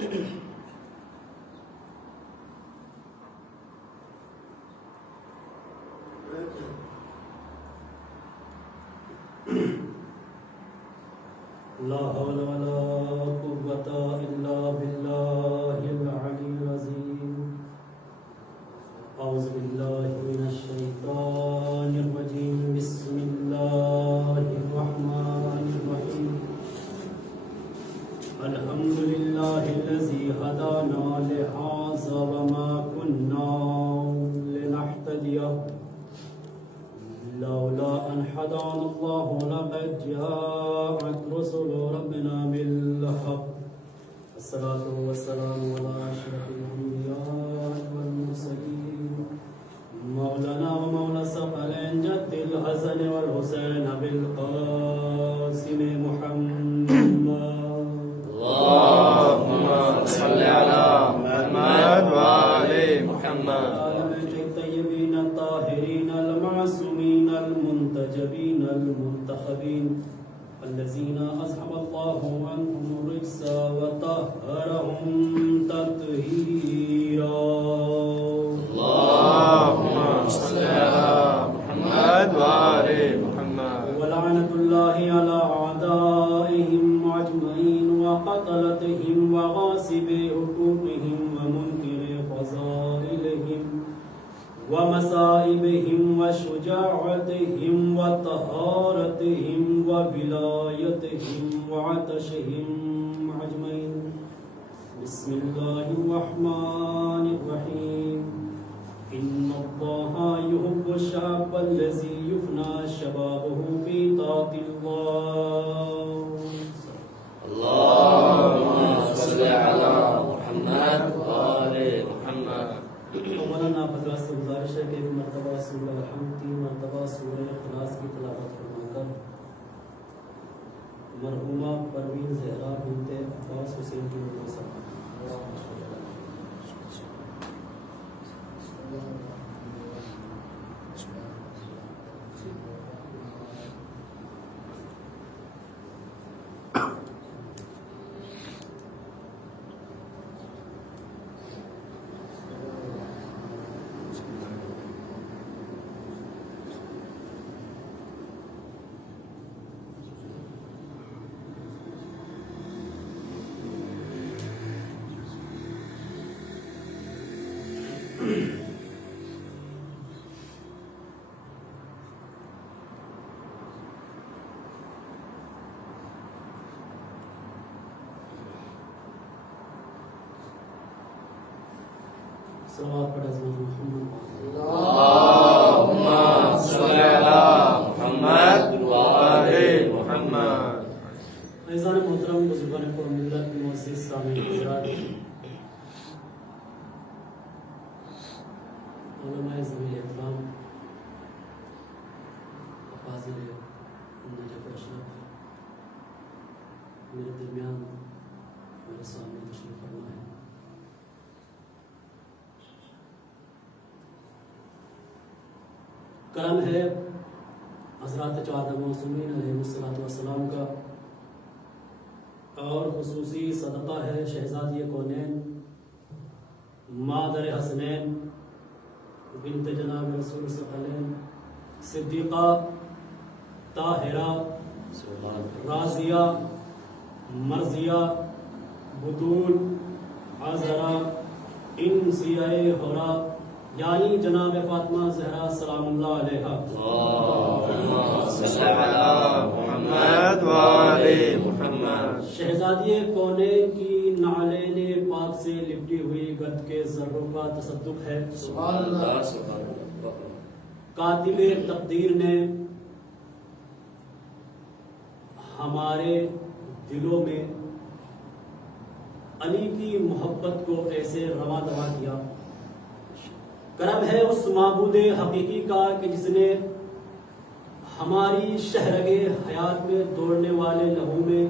لا حول ولا قوة إلا بالله العلي العظيم. أعوذ بالله من الشيطان الرجيم. بسم الله الرحمن الرحيم. الحمد لله الذي هدانا لهذا وما كنا لنهتدي لولا أن هدانا الله لقد جاءت رسل ربنا بالحق. الصلاة والسلام على أشرف الأنبياء والمرسلين مولانا ومولى الثقلين جد الحسن والحسين بالقاسم محمد. اللهم صل على محمد وآل محمد. الطيبين الطاهرين المعصومين المنتجبين المنتخبين الذين أذهب الله عنهم الرجس وطهرهم تطهيرا. اللهم صل على محمد وآل محمد. ولعنة الله على أعدائهم أجمعين وقتلتهم وغاصبي حقوقهم ومنكر فضائلهم ومصائبهم وشجاعتهم وطهارتهم وولايتهم وعطشهم أجمعين. بسم الله الرحمن الرحيم. إن الله يحب الشاب الذي يفنى شبابه في طاعة الله. اللهم صل على محمد وآل محمد. مولانا حضرات سے گزارش ہے کہ ایک مرتبہ سورہ الحمد 3 مرتبہ سورہ اخلاص کی تلاوت فرما کر مرحومہ پروین زہرا بنت عباس حسین کی روح سے صلوات پڑھ حضرت محمد. اللهم صل على محمد وآل محمد. عزیزان محترم، بزرگان قوم، ملت معزز سامعین حضرات، علماء ذوی احترام، افاضل نجف اشرف، میرے درمیان میرے سامنے تشریف فرما ہے. کرم ہے حضرات چار معصومین علیہ السلام کا، اور خصوصی صدقہ ہے شہزادی کونین مادر حسنین بنت جناب رسول ثقلین صدیقہ طاہرہ راضیہ مرضیہ بطول عذرا انسیہ حرا، یعنی جناب فاطمہ زہرا سلام اللہ علیہ. اللهم صل على محمد وآل محمد. شہزادی کونین کی نعلین پاک سے لپٹی ہوئی گرد کے ذروں کا تصدق ہے. سبحان اللہ سبحان اللہ. کاتب تقدیر نے ہمارے دلوں میں علی کی محبت کو ایسے رواں دواں کیا. کرم ہے اس معبود حقیقی کا کہ جس نے ہماری شہرگ حیات میں دوڑنے والے لہو میں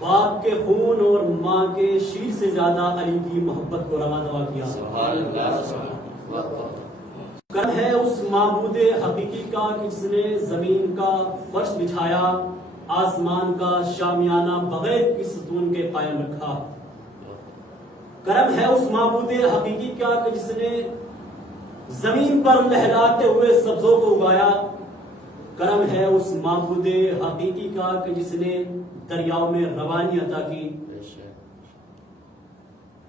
باپ کے خون اور ماں کے شیر سے زیادہ علی کی محبت کو رواں دواں کیا. سبحان اللہ سبحان اللہ. کرم ہے اس معبود حقیقی کا کہ جس نے زمین کا فرش بچھایا آسمان کا شامیانہ بغیر کسی ستون کے قائم رکھا۔ کرم ہے اس معبود حقیقی کا کہ جس نے زمین پر لہراتے ہوئے سبزوں کو اگایا۔ کرم ہے اس معبود حقیقی کا کہ جس نے دریاؤں میں روانی عطا کی۔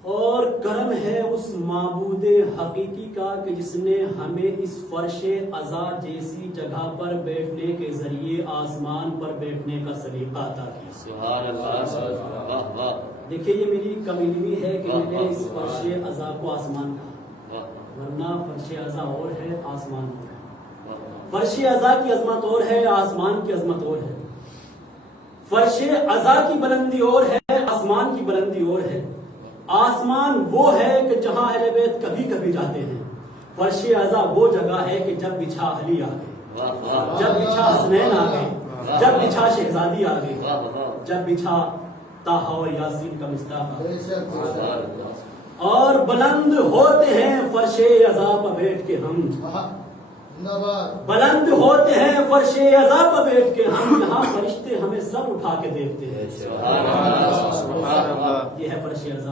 اور کرم ہے اس معبود حقیقی کا کہ جس نے ہمیں اس فرش عزا جیسی جگہ پر بیٹھنے کے ذریعے آسمان پر بیٹھنے کا سلیقہ عطا کیا۔ سبحان اللہ۔ دیکھیے یہ میری کم علمی ہے کہ میں نے اس فرش عزا کو آسمان کہا، ورنہ فرش عزا اور ہے، آسمان اور ہے۔ فرش عزا کی عظمت اور ہے، آسمان کی عظمت اور ہے۔ فرش عزا کی بلندی اور ہے، آسمان کی بلندی اور ہے۔ آسمان وہ ہے کہ جہاں اہل بیت کبھی کبھی جاتے ہیں، فرش عزا وہ جگہ ہے کہ جب بچھا علی آ گئے، جب بچھا حسنین آ گئے، جب بچھا شہزادی آ گئی، جب بچھا طٰہٰ اور یاسین کا مصداق آ گیا۔ اور بلند ہوتے ہیں فرش عزا پر بیٹھ کے ہم، بلند ہوتے ہیں فرش عزا پر بیٹھ کے ہم، یہاں فرشتے ہمیں سب اٹھا کے دیکھتے ہیں۔ یہ ہے فرش عزا۔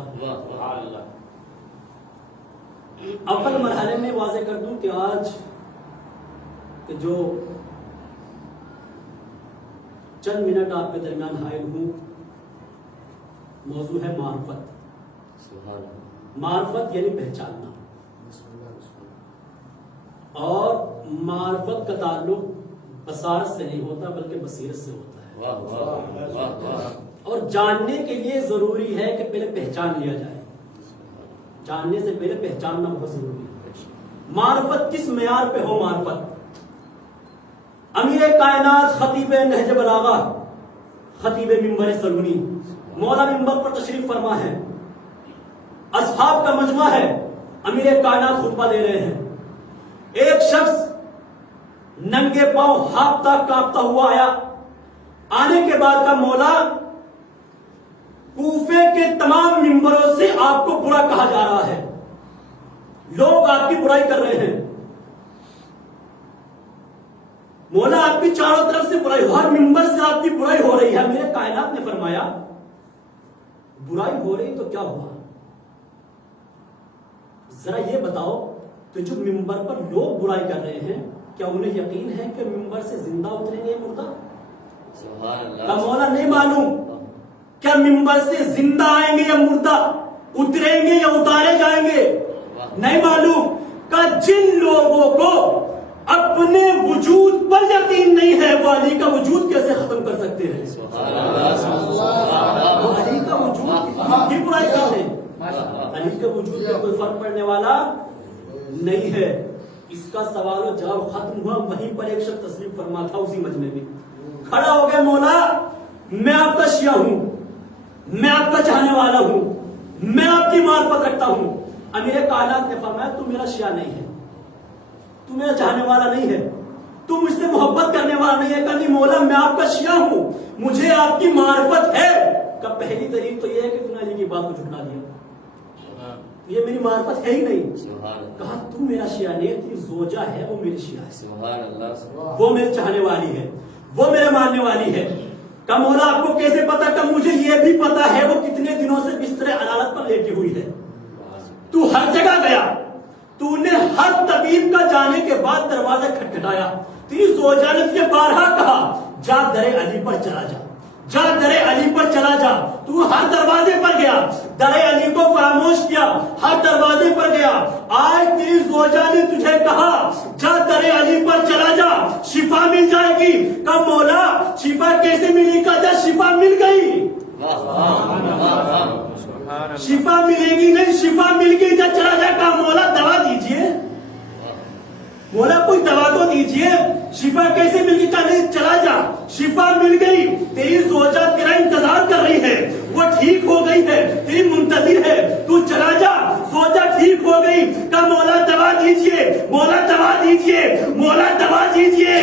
اول مرحلے میں واضح کر دوں کہ آج جو چند منٹ آپ کے درمیان حائل ہوں، موضوع ہے معرفت۔ معرفت یعنی پہچاننا، اور معرفت کا تعلق بصارت سے نہیں ہوتا بلکہ بصیرت سے ہوتا ہے۔ اور جاننے کے لیے ضروری ہے کہ پہلے پہچان لیا جائے، جاننے سے پہلے پہچاننا بہت ضروری ہے۔ معرفت کس معیار پہ ہو؟ معرفت امیر کائنات خطیب نہج بلاغہ، خطیب منبر سرونی، مولا منبر پر تشریف فرما ہے، اصحاب کا مجمع ہے، امیر کائنات خطبہ دے رہے ہیں۔ ایک شخص ننگے پاؤں ہاپتا کانپتا ہوا آیا، آنے کے بعد کا مولا کوفے کے تمام ممبروں سے آپ کو برا کہا جا رہا ہے، لوگ آپ کی برائی کر رہے ہیں، مولا آپ کی چاروں طرف سے برائی، ہر ممبر سے آپ کی برائی ہو رہی ہے۔ میرے کائنات نے فرمایا برائی ہو رہی تو کیا ہوا؟ ذرا یہ بتاؤ کہ جو ممبر پر لوگ برائی کر رہے ہیں کیا انہیں یقین ہے کہ ممبر سے زندہ اتریں گے مردہ؟ کا مولا نہیں معلوم کیا ممبر سے زندہ آئیں گے یا مردہ، اتریں گے یا اتارے جائیں گے؟ نہیں معلوم۔ کہ جن لوگوں کو اپنے وجود پر یقین نہیں ہے وہ علی کا وجود کیسے ختم کر سکتے ہیں؟ وہ علی کا وجود کی برائی کر ہیں، علی کے وجود پہ کوئی فرق پڑنے والا نہیں ہے۔ اس کا سوال و جواب ختم ہوا، وہیں پر ایک شخص تشریف فرما تھا اسی مجمع میں، کھڑا ہو گیا، مولا میں آپ کا شیعہ ہوں، میں آپ کا چاہنے والا ہوں، میں آپ کی معرفت رکھتا ہوں۔ امیر کائنات نے فرمایا تو میرا شیعہ نہیں ہے، تو میرا چاہنے والا نہیں ہے، تو مجھ سے محبت کرنے والا نہیں ہے۔ کہا نہیں مولا میں آپ کا شیعہ ہوں، مجھے آپ کی معرفت ہے۔ کہ پہلی طریق تو یہ ہے کہ تم نے علی کی بات کو جھٹلا دیا، یہ میری معرفت ہے ہی نہیں۔ کہا تو میرا شیعہ نہیں، تیری زوجہ ہے وہ میری شیعہ ہے، وہ میرے چاہنے والی ہے، وہ میرے ماننے والی ہے۔ کہ مولا آپ کو کیسے پتا؟ کہ مجھے یہ بھی پتا ہے وہ کتنے دنوں سے بستر عدالت پر لیٹی ہوئی ہے، تو ہر جگہ گیا، تو نے ہر طبیب کا جانے کے بعد دروازہ کھٹکھٹایا، تیری زوجہ نے تجھے بارہا کہا جا در علی پر چلا جا، جا در علی پر چلا جا، تو ہر دروازے پر گیا، در علی کو فراموش کیا، ہر دروازے پر گیا۔ آج تیری زوجہ نے تجھے کہا جا در علی پر چلا جا، شفا مل جائے گی۔ کہ مولا شفا کیسے ملی؟ کہ جا شفا مل گئی، شفا ملے گی نہیں، شفا مل گئی، جا چلا جا۔ کہ مولا دوا دیجئے، مولا کوئی دوا تو دیجئے، شفا کیسے مل گئی؟ کہ نہیں چلا جا، شفا مل گئی، تیری زوجہ تیرا انتظار کر رہی ہے، وہ ٹھیک ہو گئی ہے، تیری منتظر ہے، تو چلا جا، زوجہ ٹھیک ہو گئی۔ کہ مولا دوا دیجئے، مولا دوا دیجئے، مولا دوا دیجئے۔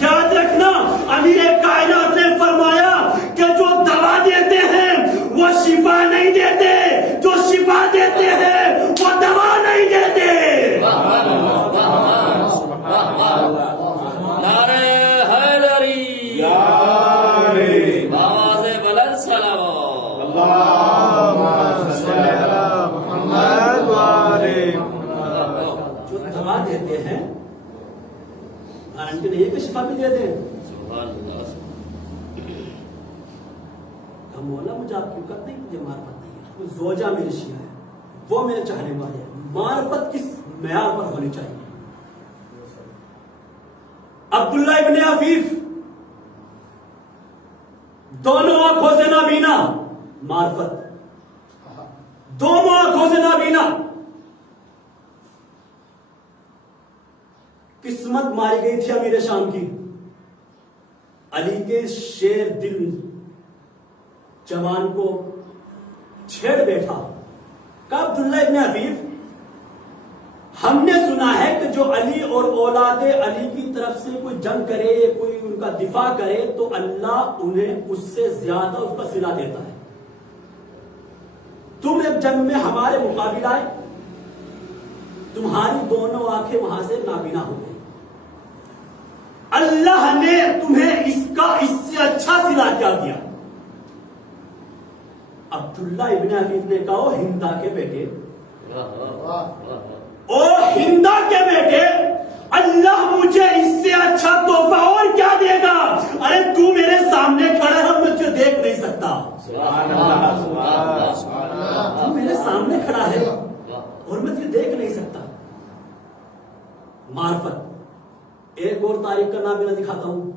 یاد رکھنا امیر کائنات نے فرمایا کہ جو دوا دیتے ہیں وہ شفا نہیں دیتے، جو شفا دیتے ہیں وہ دوا نہیں دیتے۔ نعرہ حیدری، نعرہ شفا بھی دے دیں. سبحان اللہ. مولا مجھے آپ کیوں کرتے ہیں؟ مجھے معرفت نہیں ہے. وہ زوجہ میرے شیعہ ہے, وہ میرے چاہنے والے ہیں. معرفت کس معیار پر ہونی چاہیے؟ عبداللہ ابن عفیف دونوں آنکھوں سے نابینا, معرفت. دونوں آنکھوں سے نابینا, قسمت ماری گئی تھی امیر شام کی. علی کے شیر دل جوان کو چھیڑ بیٹھا. کہ عبداللہ ابن عفیف, ہم نے سنا ہے کہ جو علی اور اولاد علی کی طرف سے کوئی جنگ کرے, کوئی ان کا دفاع کرے, تو اللہ انہیں اس سے زیادہ اس کا صلہ دیتا ہے. تم ایک جنگ میں ہمارے مقابل آئے, تمہاری دونوں آنکھیں وہاں سے نابینا ہو گئی. اللہ نے تمہیں اس سے اچھا صلہ کیا دیا؟ عبداللہ ابن عفیف نے کہا, ہندا کے بیٹے, او ہندا کے بیٹے, اللہ مجھے اس سے اچھا تحفہ اور کیا دے گا؟ ارے تو میرے سامنے کھڑا ہے, مجھے دیکھ نہیں سکتا. تو میرے سامنے کھڑا ہے اور میں تجھے دیکھ نہیں سکتا. معرفت. ایک اور تاریخ کا نام میں دکھاتا ہوں.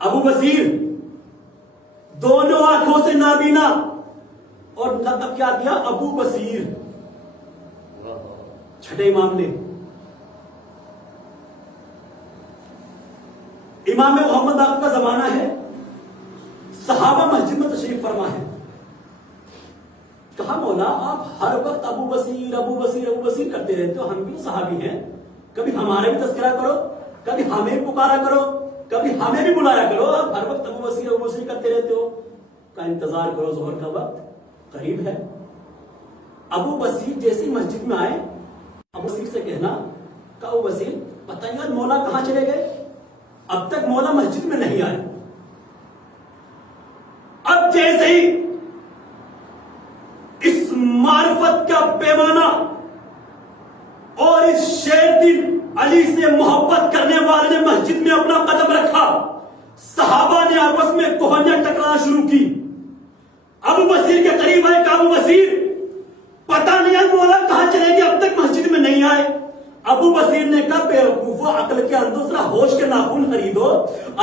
ابو بصیر دونوں آنکھوں سے نابینا, اور لقب کیا دیا؟ ابو بصیر. چھٹے امام نے, امام محمد آپ کا زمانہ ہے, صحابہ مسجد میں تشریف فرما ہے. کہا مولا آپ ہر وقت ابو بصیر ابو بصیر ابو بصیر کرتے رہتے ہو, ہم بھی صحابی ہیں, کبھی ہمارا بھی تذکرہ کرو, کبھی ہمیں بھی پکارا کرو, کبھی ہمیں بھی بلایا کرو. آپ ہر وقت ابو بصیر کرتے رہتے ہو. کا انتظار کرو, ظہر کا وقت قریب ہے. ابو بصیر جیسی مسجد میں آئے, ابو بصیر سے کہنا کہ ابو بصیر بتائیے مولا کہاں چلے گئے؟ اب تک مولا مسجد میں نہیں آئے. اب جیسے ہی اس معرفت کا پیمانہ اور اس شیر دل علی سے محبت کرنے والے نے مسجد میں اپنا قدم رکھا, صحابہ نے آپس میں کوہنیاں ٹکرانا شروع کی. ابو بصیر کے قریب آئے کہ ابو بصیر پتہ نہیں مولا کہاں چلے گی, اب تک مسجد میں نہیں آئے. ابو بصیر نے کہا بیوقوفو, عقل کے اندر ذرا ہوش کے ناخن خریدو.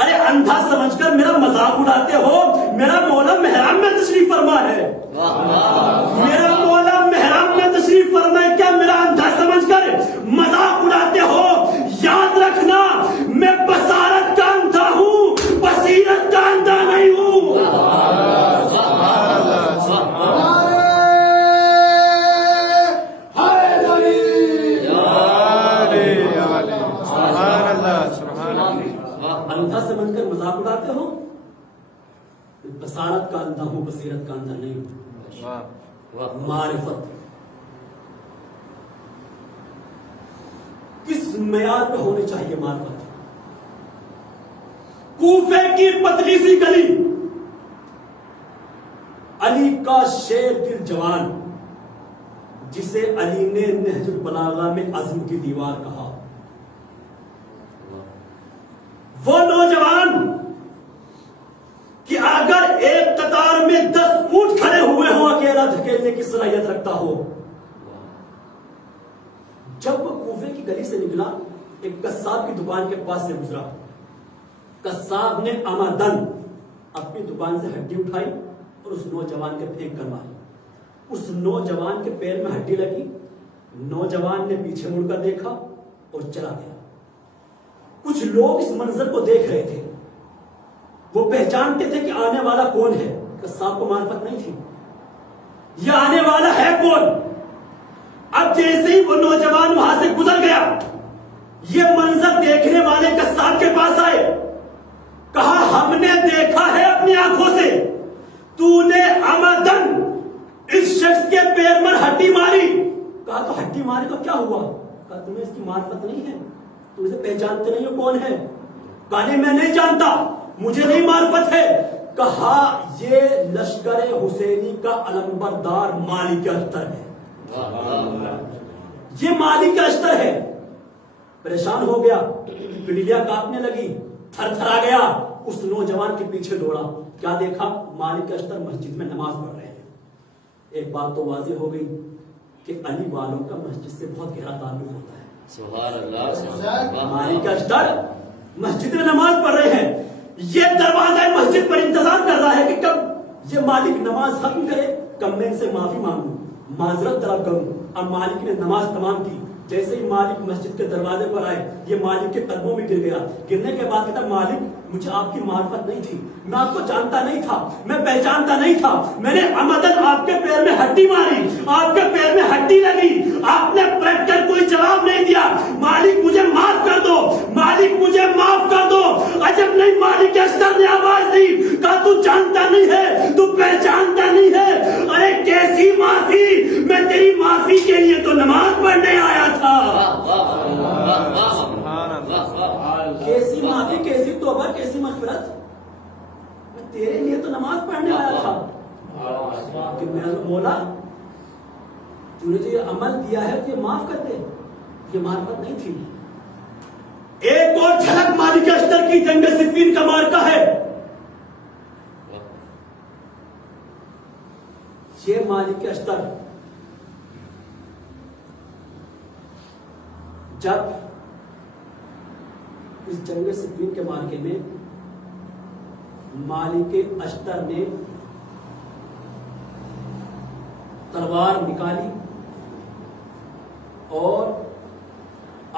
ارے اندھا سمجھ کر میرا مذاق اڑاتے ہو. میرا مولا محراب میں تشریف فرما ہے, میرا مولا محراب میں تشریف فرما ہے, کیا میرا اندھا سمجھ کر مذاق اڑاتے ہو؟ یاد رکھنا میں بصارت کا اندھا ہوں, بصیرت کا اندھا نہیں ہوں. اندھا سمجھ کر مذاق اڑاتے ہو, بصارت کا اندھا ہوں, بصیرت کا اندھا نہیں ہوں. معرفت کس معیار پہ ہونی چاہیے؟ معرفت. کوفے کی پتلی سی گلی, علی کا شیر دل جوان, جسے علی نے نہج البلاغہ میں عزم کی دیوار کہا. وہ نوجوان کہ اگر ایک قطار میں 10 اونٹ کھڑے ہوئے ہوں اکیلا دھکیلنے کی صلاحیت رکھتا ہو. جب وہ کوفے کی گلی سے نکلا, ایک قصاب کی دکان کے پاس سے گزرا. قصاب نے عمدن اپنی دکان سے ہڈی اٹھائی اور اس نوجوان کے پھینک کر ماری. اس نوجوان کے پیر میں ہڈی لگی. نوجوان نے پیچھے مڑ کر دیکھا اور چلا گیا. کچھ لوگ اس منظر کو دیکھ رہے تھے, وہ پہچانتے تھے کہ آنے والا کون ہے. قصاب کو معرفت نہیں تھی یہ آنے والا ہے کون. اب جیسے ہی وہ نوجوان وہاں سے گزر گیا, یہ منظر دیکھنے والے قصاب کے پاس آئے. کہا ہم نے دیکھا ہے اپنی آنکھوں سے, تو نے عمدن اس شخص کے پیر پر ہڈی ماری. کہا تو ہڈی ماری تو کیا ہوا؟ کہا تمہیں اس کی معرفت نہیں ہے, تم اسے پہچانتے نہیں ہو کون ہے؟ کہا نہیں میں نہیں جانتا, مجھے نہیں معرفت ہے. کہا یہ لشکر حسینی کا علمبردار مالک اشتر ہے. یہ مالک اشتر ہے. پریشان ہو گیا, پنڈلیاں کاپنے لگی. تھر تھر آ گیا، اس نوجوان کے پیچھے دوڑا، کیا دیکھا؟ مالک اشتر مسجد میں نماز پڑھ رہے ہیں۔ ایک بات تو واضح ہو گئی کہ علی والوں کا مسجد سے بہت گہرا تعلق ہوتا ہے۔ سبحان اللہ، سبحان اللہ۔ مالک اشتر مسجد میں نماز پڑھ رہے ہیں، یہ دروازہ مسجد پر انتظار کر رہا ہے کہ کب یہ مالک نماز ختم کرے، کب میں ان سے معافی مانگوں، معذرت طلب کروں۔ اب مالک نے نماز تمام کی، جیسے ہی مالک مسجد کے دروازے پر آئے، یہ مالک کے قدموں میں گر گیا۔ گرنے کے بعد کہتا، مالک مجھے آپ کی معرفت نہیں تھی، میں آپ کو جانتا نہیں تھا، میں پہچانتا نہیں تھا، میں نے عمدن آپ کے پیر میں ہڈی ماری، آپ کے پیر میں ہڈی لگی، آپ نے پلٹ کر کوئی جواب نہیں دیا، مالک مجھے معاف کر دو، مالک مجھے معاف کر دو۔ عجب نہیں، مالک اشتر نے آواز دی، کہا تو جانتا نہیں ہے، تو پہچانتا نہیں ہے، ارے کیسی معافی، میں تیری معافی کے لیے تو نماز پڑھنے آیا تھا۔ کیسی معافی، کیسی توبہ، کیسی مغفرت، میں تیرے لیے تو نماز پڑھنے آیا تھا کہ میں مولا تو نے جو یہ عمل کیا ہے تو یہ معاف کر دے، یہ معرفت نہیں تھی۔ ایک اور جھلک مالک اشتر کی جنگ صفین کا معرکہ ہے۔ یہ مالک اشتر جب اس جنگ صفین کے معرکے میں مالک اشتر نے تلوار نکالی اور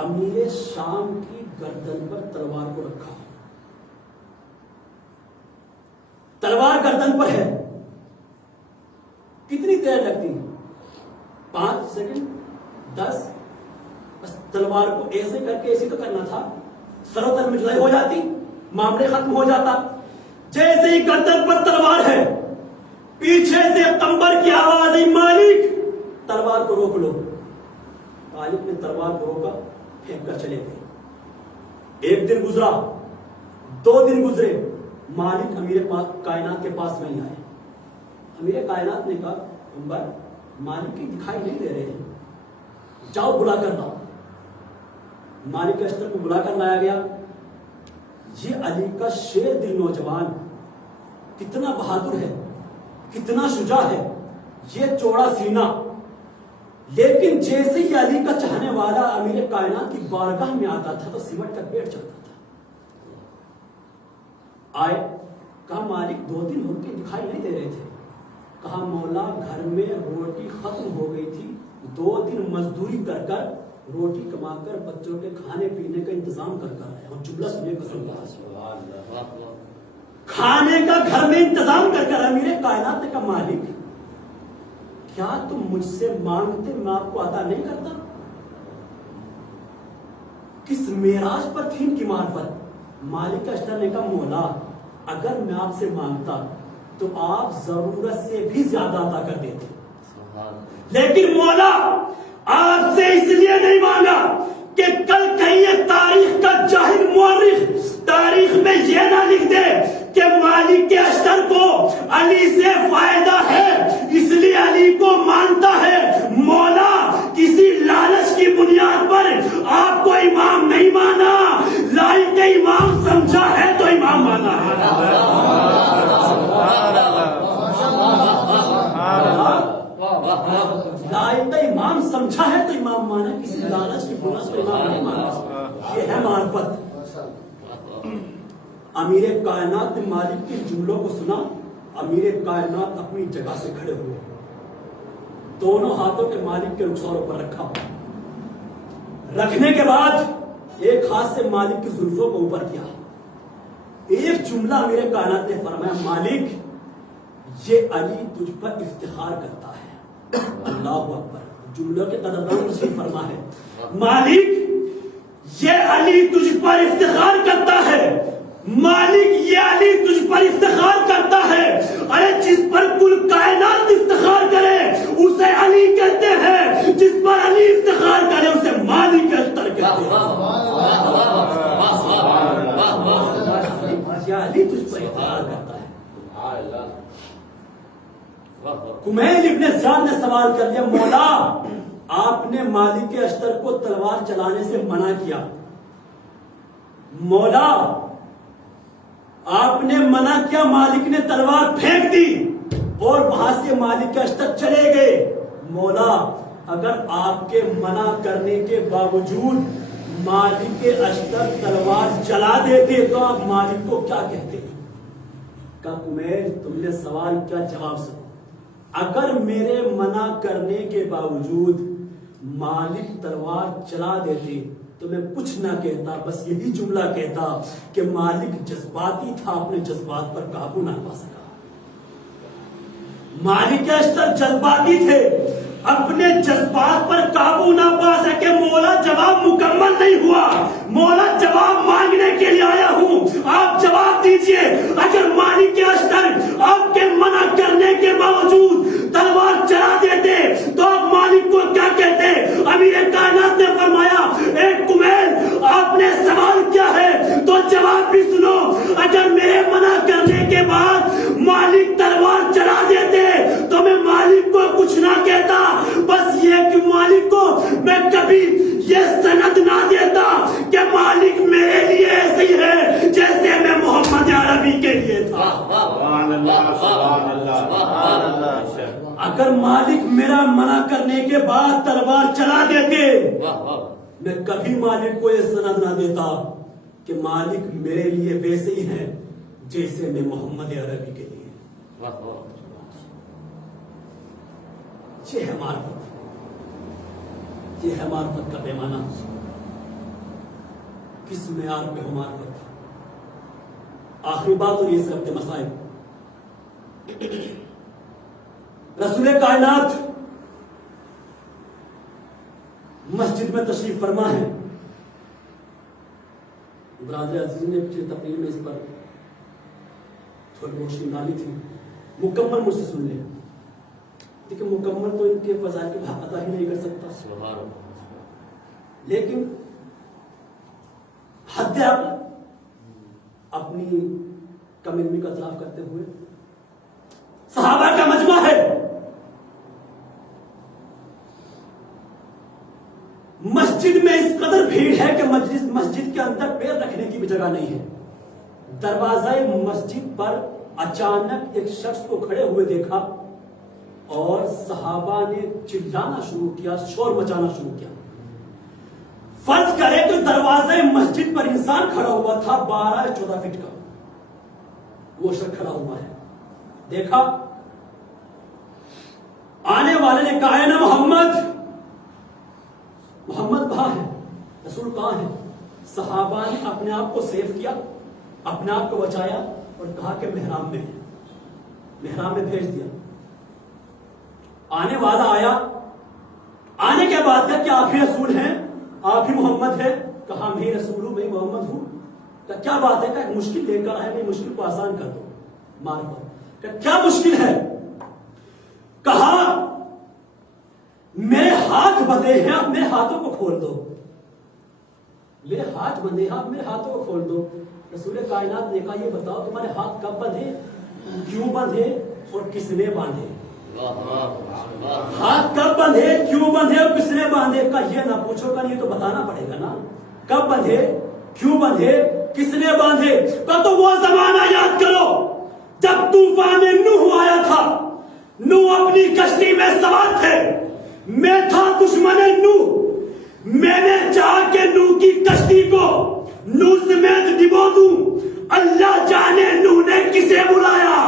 امیر شام کی گردن پر تلوار کو رکھا، تلوار گردن پر ہے، کتنی دیر لگتی؟ 5 سیکنڈ 10، بس تلوار کو ایسے کر کے ایسے تو کرنا تھا، سرو تل میں جدائی ہو جاتی، معاملے ختم ہو جاتا۔ جیسے ہی گردن پر تلوار ہے، پیچھے سے قمبر کی آواز آئی، مالک تلوار کو روک لو۔ مالک نے تلوار کو روکا، پھینک کر چلے گئے۔ ایک دن گزرا، 2 دن گزرے، مالک امیر کائنات کے پاس نہیں آئے۔ امیر کائنات نے کہا، قمبر مالک کی دکھائی نہیں دے رہے ہیں، جاؤ بلا کر لاؤ۔ مالک اشتر کو بلا کر لایا گیا۔ یہ علی کا شیر دل نوجوان کتنا بہادر ہے، کتنا شجاع ہے، یہ چوڑا سینہ، لیکن جیسے ہی علی کا چاہنے والا امیر کائنات کی بارگاہ میں آتا تھا تو سمٹ کر بیٹھ جاتا تھا۔ آئے، کہا مالک 2 دن ہو کے دکھائی نہیں دے رہے تھے۔ کہا مولا گھر میں روٹی ختم ہو گئی تھی، 2 دن مزدوری کر کر روٹی کما کر بچوں کے کھانے پینے کا انتظام کر کر آیا ہوں۔ جملہ سنے پسند آیا، کھانے کا گھر میں انتظام کر کر امیر کائنات نے کہا مالک کیا تم مجھ سے مانگتے میں آپ کو عطا نہیں کرتا؟ کس معراج پر تھی ان کی معرفت؟ مالک اشتر نے کہا مولا اگر میں آپ سے مانگتا تو آپ ضرورت سے بھی زیادہ عطا کر دیتے، لیکن مولا آپ سے اس لیے نہیں مانگا کہ کل کہیں تاریخ کا جاہل مورخ تاریخ میں یہ نہ لکھ دے کہ مالک کے اشتر کو علی سے فائدہ ہے اس لیے علی کو مانتا ہے۔ مولا کسی لالچ کی بنیاد پر آپ کو امام نہیں مانا، لائق امام سمجھا ہے تو امام مانا ہے۔ لائق امام سمجھا ہے تو امام مانا، کسی لالچ کی بنیاد پر امام نہیں مانا۔ یہ ہے معرفت۔ امیر کائنات نے مالک کے جملوں کو سنا، امیر کائنات اپنی جگہ سے کھڑے ہوئے، دونوں ہاتھوں کے مالک کے رخساروں پر رکھا، رکھنے کے بعد ایک ہاتھ سے مالک کی زلفوں کو اوپر کیا، ایک جملہ امیر کائنات نے فرمایا مالک یہ علی تجھ پر افتخار کرتا ہے۔ اللہ اکبر، جملوں کے قدردان تشریف فرما ہے، مالک یہ علی تجھ پر افتخار کرتا ہے، مالک یہ علی تجھ پر افتخار کرتا ہے۔ ارے جس پر کل کائنات افتخار کرے اسے علی کہتے ہیں، جس پر علی افتخار کرے اسے مالک اشتر کہتے ہیں۔ علی تجھ پر افتخار کرتا ہے۔ کمیل ابن زیاد نے سوال کر لیا مولا آپ نے مالک اشتر کو تلوار چلانے سے منع کیا، مولا آپ نے منع کیا, مالک نے تلوار پھینک دی اور وہاں سے مالک کے اشتر چلے گئے. مولا اگر آپ کے منع کرنے کے باوجود مالک کے اشتر تلوار چلا دیتے تو آپ مالک کو کیا کہتے؟ کہا کمیل تم نے سوال کیا جواب سنو. اگر میرے منع کرنے کے باوجود مالک تلوار چلا دیتے تو میں کچھ نہ کہتا, بس یہی جملہ کہتا کہ مالک جذباتی تھا, اپنے جذبات پر قابو نہ پا سکا. مالک کے اشتر جذباتی تھے, اپنے جذبات پر قابو نہ پا سکے. مولا جواب مکمل نہیں ہوا, مولا جواب مانگنے کے لیے آیا ہوں, آپ جواب دیجئے. اگر مالک کے اشتر آپ کے منع کرنے کے باوجود تلوار چلا دیتے تو آپ مالک کو کیا کہتے؟ امیر کائنات نے فرمایا اے کمیل آپ نے سوال کیا ہے تو جواب بھی سنو. اگر میرے منع کرنے کے بعد مالک تلوار چلا دیتے تو میں مالک کو کچھ نہ کہتا, بس یہ کہ مالک کو میں کبھی یہ سند نہ دیتا کہ مالک میرے لیے ایسے ہی ہے جیسے میں محمد عربی کے لیے تھا. اگر مالک میرا منع کرنے کے بعد تلوار چلا دیتے میں کبھی مالک کو یہ سند نہ دیتا کہ مالک میرے لیے ویسے ہی ہے جیسے میں محمد عربی کے لیے. یہ ہے معرفت, یہ ہے معرفت کا پیمانہ. کس معیار پہ ہو معرفت؟ آخری بات اور یہ سب کے مسائل. رسول کائنات مسجد میں تشریف فرما ہے. برادر عزیز نے پچھلی تقریر میں اس پر تھوڑی روشنی ڈالی تھی, مکمل مجھ سے سن لیں. دیکھیں مکمل تو ان کے فضائل کی عطا ہی نہیں کر سکتا, لیکن حد عقل اپنی کم علمی کا اعتراف کرتے ہوئے صحابہ کا مجمع ہے, مسجد میں اس قدر بھیڑ ہے کہ مسجد کے اندر پیر رکھنے کی بھی جگہ نہیں ہے. دروازہ مسجد پر اچانک ایک شخص کو کھڑے ہوئے دیکھا اور صحابہ نے چلانا شروع کیا, شور مچانا شروع کیا. فرض کرے تو دروازہ مسجد پر انسان کھڑا ہوا تھا 12-14 فٹ کا, وہ شخص کھڑا ہوا ہے. دیکھا آنے والے نے کہا نا محمد, محمد کہاں ہے, رسول کہاں ہے؟ صحابہ نے اپنے آپ کو سیف کیا, اپنے آپ کو بچایا اور کہا کہ محراب میں ہے, محراب میں بھیج دیا. آنے والا آیا, آنے کے بعد کہا کہ آپ ہی رسول ہیں, آپ ہی محمد ہیں؟ کہا میں رسول ہوں, میں محمد ہوں. کہا کیا بات ہے؟ کہ مشکل لے کر آئے, میں مشکل کو آسان کر دو. معرفت. کہا کیا مشکل ہے؟ کہا میرے ہاتھ بندھے ہیں, آپ میرے ہاتھوں کو کھول دو. میرے ہاتھ بندھے ہیں, آپ میرے ہاتھوں کو کھول دو. رسول کائنات نے کہا یہ بتاؤ تمہارے ہاتھ کب بندھے, کیوں بندھے اور کس نے باندھے؟ ہاتھ کب بندھے, کیوں بندھے اور کس نے باندھے؟ کا یہ نہ پوچھو, کا یہ تو بتانا پڑے گا نا. کب بندھے, کیوں بندھے, کس نے باندھے؟ کا تو وہ زمانہ یاد کرو جب طوفان نوح آیا تھا. نوح اپنی کشتی میں سوار تھے, میں تھا دشمن نوح. میں نے چاہا کہ نوح کی کشتی کو نوح سمیت ڈبو دوں. اللہ جانے نوح نے کسے بلایا.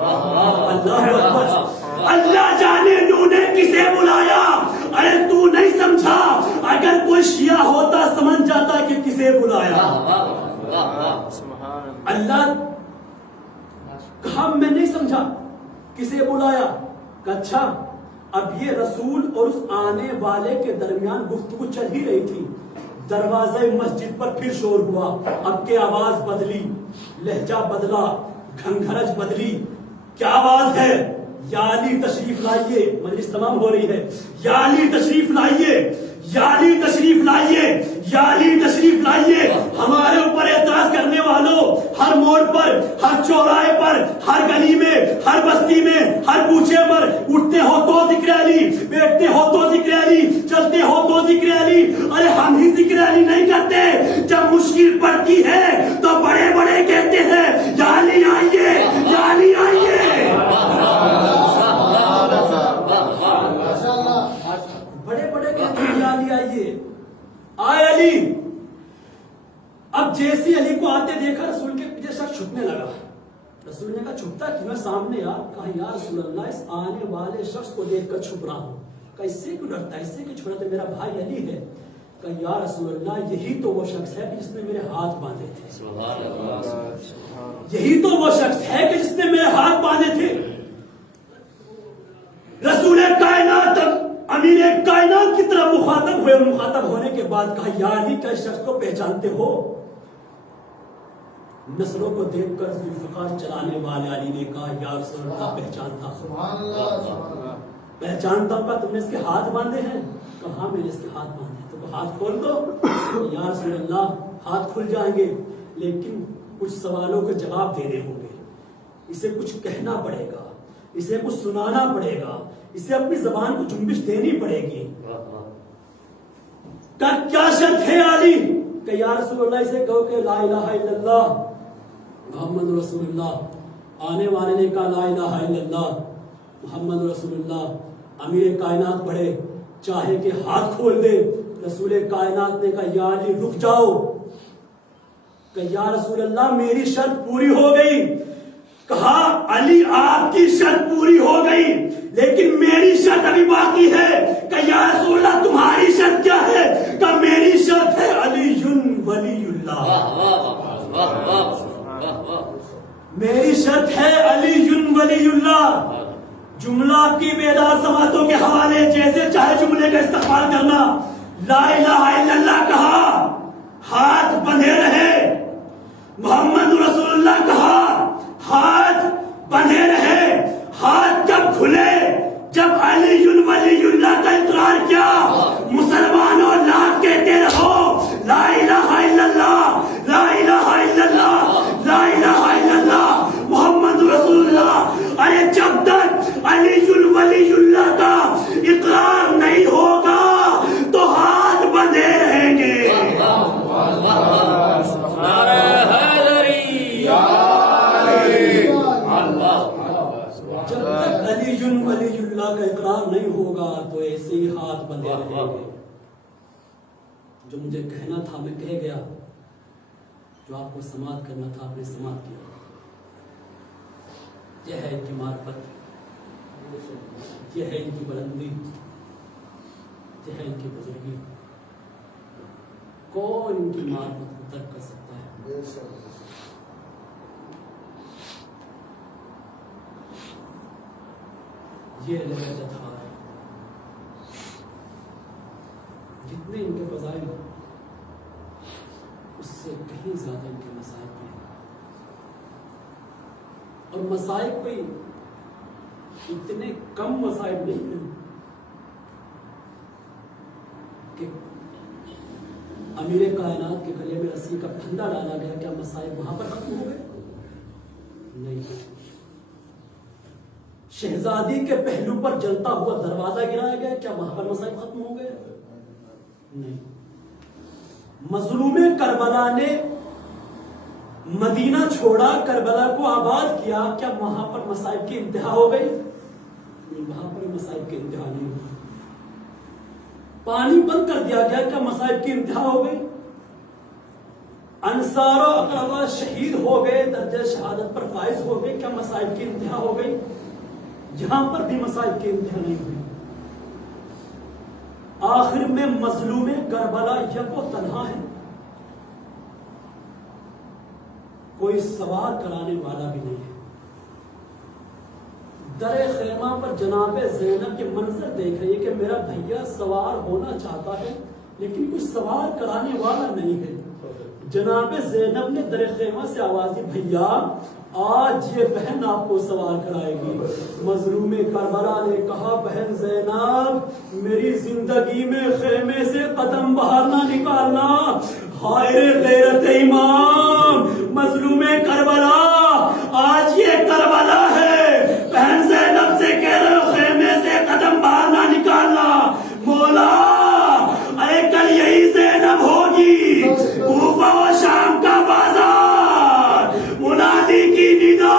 اللہ اکبر. اللہ جانے نوح نے کسے بلایا. ارے تو نہیں سمجھا, اگر کوئی شیعہ ہوتا سمجھ جاتا کہ کسے بلایا. اللہ کہا میں نہیں سمجھا کسے بلایا. اچھا اب یہ رسول اور اس آنے والے کے درمیان گفتگو چل ہی رہی تھی. دروازہ مسجد پر پھر شور ہوا. اب کے آواز بدلی, لہجہ بدلا, گھنگھرج بدلی. کیا آواز ہے؟ یا علی تشریف لائیے. مجلس تمام ہو رہی ہے. یا علی تشریف لائیے, یا علی تشریف لائیے, یا علی تشریف لائیے. ہمارے اوپر اعتراض کرنے والوں, ہر موڑ پر, ہر چوراہے پر, ہر گلی میں, ہر بستی میں, ہر کوچے پر اٹھتے ہو تو ذکر علی, بیٹھتے ہو تو ذکر علی, چلتے ہو تو ذکر علی. ارے ہم ہی ذکر علی نہیں کرتے. جب مشکل پڑتی ہے تو بڑے بڑے کہتے ہیں یا رسول نے کہا چھپتا کیوں سامنے آ؟ کہا یا رسول اللہ اس آنے والے شخص کو دیکھ کر چھپ رہا ہوں. کہا اس سے کیوں ڈرتا ہے، اس سے کیوں چھپتا ہے؟ میرا بھائی علی ہے. کہا یا رسول اللہ یہی تو وہ شخص ہے کہ جس نے میرے ہاتھ باندھے تھے. سبحان اللہ. یہی تو وہ شخص ہے کہ جس نے میرے ہاتھ باندھے تھے. رسول کائنات امیر کائنات کی طرح مخاطب ہوئے. مخاطب ہونے کے بعد کہا یا علی کیا اس شخص کو پہچانتے ہو؟ نسلوں کو دیکھ کر ذوالفقار چلانے والے علی نے کہا یا رسول اللہ پہچانتا ہوں. پہچانتا ہوں. تم نے اس کے ہاتھ باندھے ہیں؟ کہا ہاں میں نے اس کے ہاتھ باندھے. تو ہاتھ کھول دو. یا رسول اللہ ہاتھ کھل جائیں گے لیکن کچھ سوالوں کے جواب دینے ہوں گے. اسے کچھ کہنا پڑے گا، اسے کچھ سنانا پڑے گا، اسے اپنی زبان کو جنبش دینی پڑے گی. کیا شرط ہے علی؟ کہ یا رسول اللہ اسے کہو کہ لا الہ الا اللہ محمد رسول اللہ. آنے والے نے کہا لا الہ الا اللہ محمد رسول اللہ. امیر کائنات پڑھے چاہے کہ ہاتھ کھول دے. رسول کائنات نے کہا یا علی رک جاؤ. کہ یا رسول اللہ میری شرط پوری ہو گئی. کہا علی آپ کی شرط پوری ہو گئی لیکن میری شرط ابھی باقی ہے. کہ یا رسول اللہ تمہاری شرط کیا ہے؟ کہ میری شرط ہے علی ولی اللہ. میری شرط ہے علی ولی اللہ. جملہ کی بیدار سماعتوں کے حوالے جیسے چاہے جملے کا استقبال کرنا. لا الہ الا اللہ کہا ہاتھ بندھے رہے. محمد رسول اللہ کہا ہاتھ بندھے رہے. ہاتھ جب کھلے، جب علی ولی اللہ کا اقرار کیا، مسلمانوں لات کہتے رہو لا الہ الا اللہ لا الہ الا اللہ لا الہ الا اللہ محمد رسول اللہ. ارے جب تک علی ولی اللہ کا اقرار نہیں ہوگا تو ہاتھ بندھے رہیں گے. جب تک علی ولی اللہ کا اقرار نہیں ہوگا تو ایسے ہی ہاتھ بندھے رہیں گے. جو مجھے کہنا تھا میں کہہ گیا، جو آپ کو سماعت کرنا تھا آپ نے سماعت کیا. یہ ہے ان کی معرفت، یہ ہے ان کی بلندی، یہ ہے ان کی بزرگی. کون ان کی معرفت کو ترک کر سکتا ہے؟ یہ لہجت ہے. جتنے ان کے فضائل اس سے کہیں زیادہ ان کے مصائب ہیں. اور مصائب کوئی اتنے کم مصائب نہیں ہیں کہ امیر کائنات کے گلے میں رسی کا پھندا ڈالا گیا. کیا مصائب وہاں پر ختم ہو گئے؟ نہیں. شہزادی کے پہلو پر جلتا ہوا دروازہ گرایا گیا، کیا وہاں پر مصائب ختم ہو گئے؟ نہیں. مظلوم کربلا نے مدینہ چھوڑا، کربلا کو آباد کیا، کیا وہاں پر مصائب کی انتہا ہو گئی؟ نہیں، وہاں پر مصائب کی انتہا نہیں ہوئی. پانی بند کر دیا گیا، کیا مصائب کی انتہا ہو گئی؟ انصار و اقربا شہید ہو گئے، درجہ شہادت پر فائز ہو گئے، کیا مصائب کی انتہا ہو گئی؟ یہاں پر بھی مصائب کی انتہا نہیں ہوئی. آخر میں مظلوم کربلا یک و تنہا ہے، کوئی سوار کرانے والا بھی نہیں ہے. در خیمہ پر جناب زینب کے منظر دیکھ رہی ہے کہ میرا بھیا سوار ہونا چاہتا ہے لیکن کوئی سوار کرانے والا نہیں ہے. جناب زینب نے در خیمہ سے آواز دی، بھیا آج یہ بہن آپ کو سوار کرائے گی. مظلوم کربلا نے کہا بہن زینب میری زندگی میں خیمے سے قدم باہر نہ نکالنا. ہائے غیرت امام مظلوم کربلا، آج یہ کربلا ہے، بہن زینب سے کہہ رہے ہو خیمے سے قدم باہر نہ نکالنا. مولا ارے کل یہی زینب ہوگی، کوفہ و شام کا بازار، منادی کی ندا.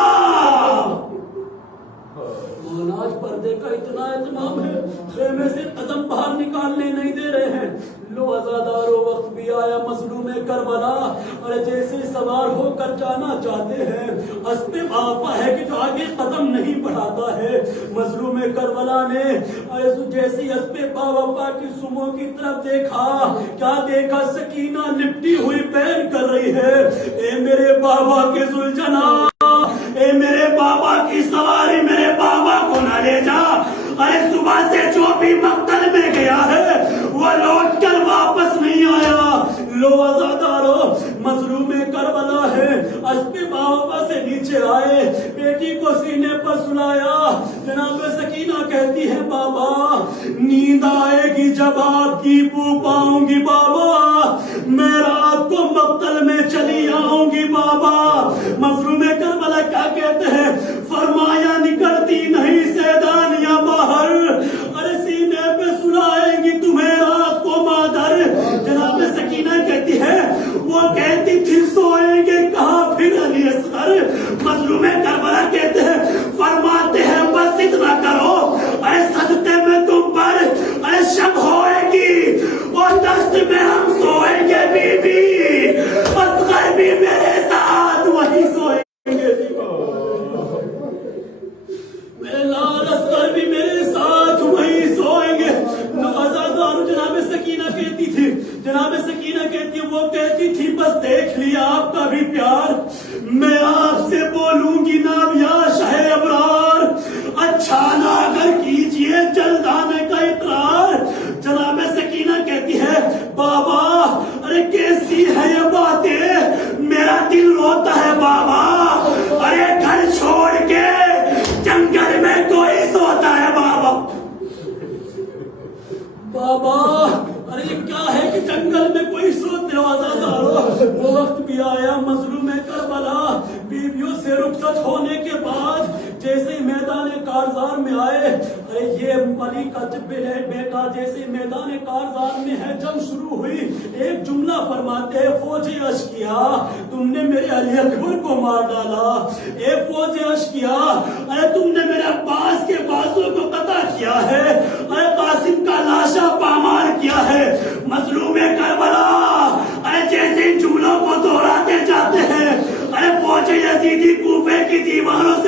مولا آج پردے کا اتنا اہتمام ہے، خیمے سے قدم باہر نکالنے نہیں دے رہے ہیں. لو عزادارو وقت بھی آیا مظلوم کربلا، اور جیسے سوار ہو کر جانا چاہتے ہیں اسپے قافلہ ہے کہ جو آگے قدم نہیں بڑھاتا ہے. مظلوم کربلا نے جیسی اسب باوفا کی سمو کی طرف دیکھا, کیا دیکھا؟ سکینہ لپٹی ہوئی پیر کر رہی ہے. اے میرے بابا کے ذوالجلال, اے میرے بابا کی سواری میرے بابا کو نہ لے جا. ارے صبح سے جو بھی مقتل میں گیا ہے وہ لوٹ کر واپس نہیں آیا. لو عزادارو, مظلوم کربلا ہے, اسب باوفا سے نیچے آئے, بیٹی کو سینے پر سلایا. جناب سکینہ کہتی ہے بابا نیند آئے گی جب آپ کی بو پاؤں گی بابا, میں رات کو مقتل میں چلی آؤں گی بابا. مظلوم کربلا کیا کہتے ہیں؟ فرمایا نکلتی نہیں سیدانیاں باہر, ارے سینے پہ سلائیں گی تمہیں رات کو مادر. جناب سکینہ کہتی ہے وہ کہتی تھی سوئیں گے کہاں پھر علی اصغر. مظلوم کربلا کہتے ہیں فرماتے ہیں بس اتنا کرو, اے سجدے میں تم پر اے شب ہوئے گی اور دشت میں ہم سوئیں گے بی بی, اصغر بھی میرے ساتھ وہی سوئیں گے. میرے لال اصغر بھی میرے ساتھ وہی سوئیں گے. آزادار جناب سکینہ کہتی تھی, جناب سکینہ کہتی وہ کہتی تھی بس دیکھ لیا آپ کا بھی پیار, میں آپ سے بولوں گی نا یا شاہ ابرار, اچھا نہ اگر کیجئے جلد آنے کا اقرار. جناب سکینہ کہتی ہے بابا ارے کیسی ہے یہ باتیں, میرا دل روتا ہے بابا. ارے گھر چھوڑ کے جنگل میں کوئی سوتا ہے بابا. بابا ارے یہ کیا ہے کہ جنگل میں کوئی سوتے ہو آزادارو. وہ وقت بھی آیا مظلوم کربلا بیویوں سے رخصت ہونے کے بعد جیسے میدان کارزار میں آئے, ارے یہ علی کا بیٹا جیسے میدان کارزار میں ہے, جنگ شروع ہوئی, ایک جملہ فرماتے ہیں فوج اشکیا تم نے میرے علی اکبر کو مار ڈالا. اے فوج اشکیا, ارے تم نے میرے عباس کے بازو کو قطع کیا ہے, ارے قاسم کا لاشا پامال کیا ہے. مظلوم کربلا ارے جیسے ان جملوں کو دہراتے جاتے ہیں, ارے فوج یزیدی کوفے کی دیواروں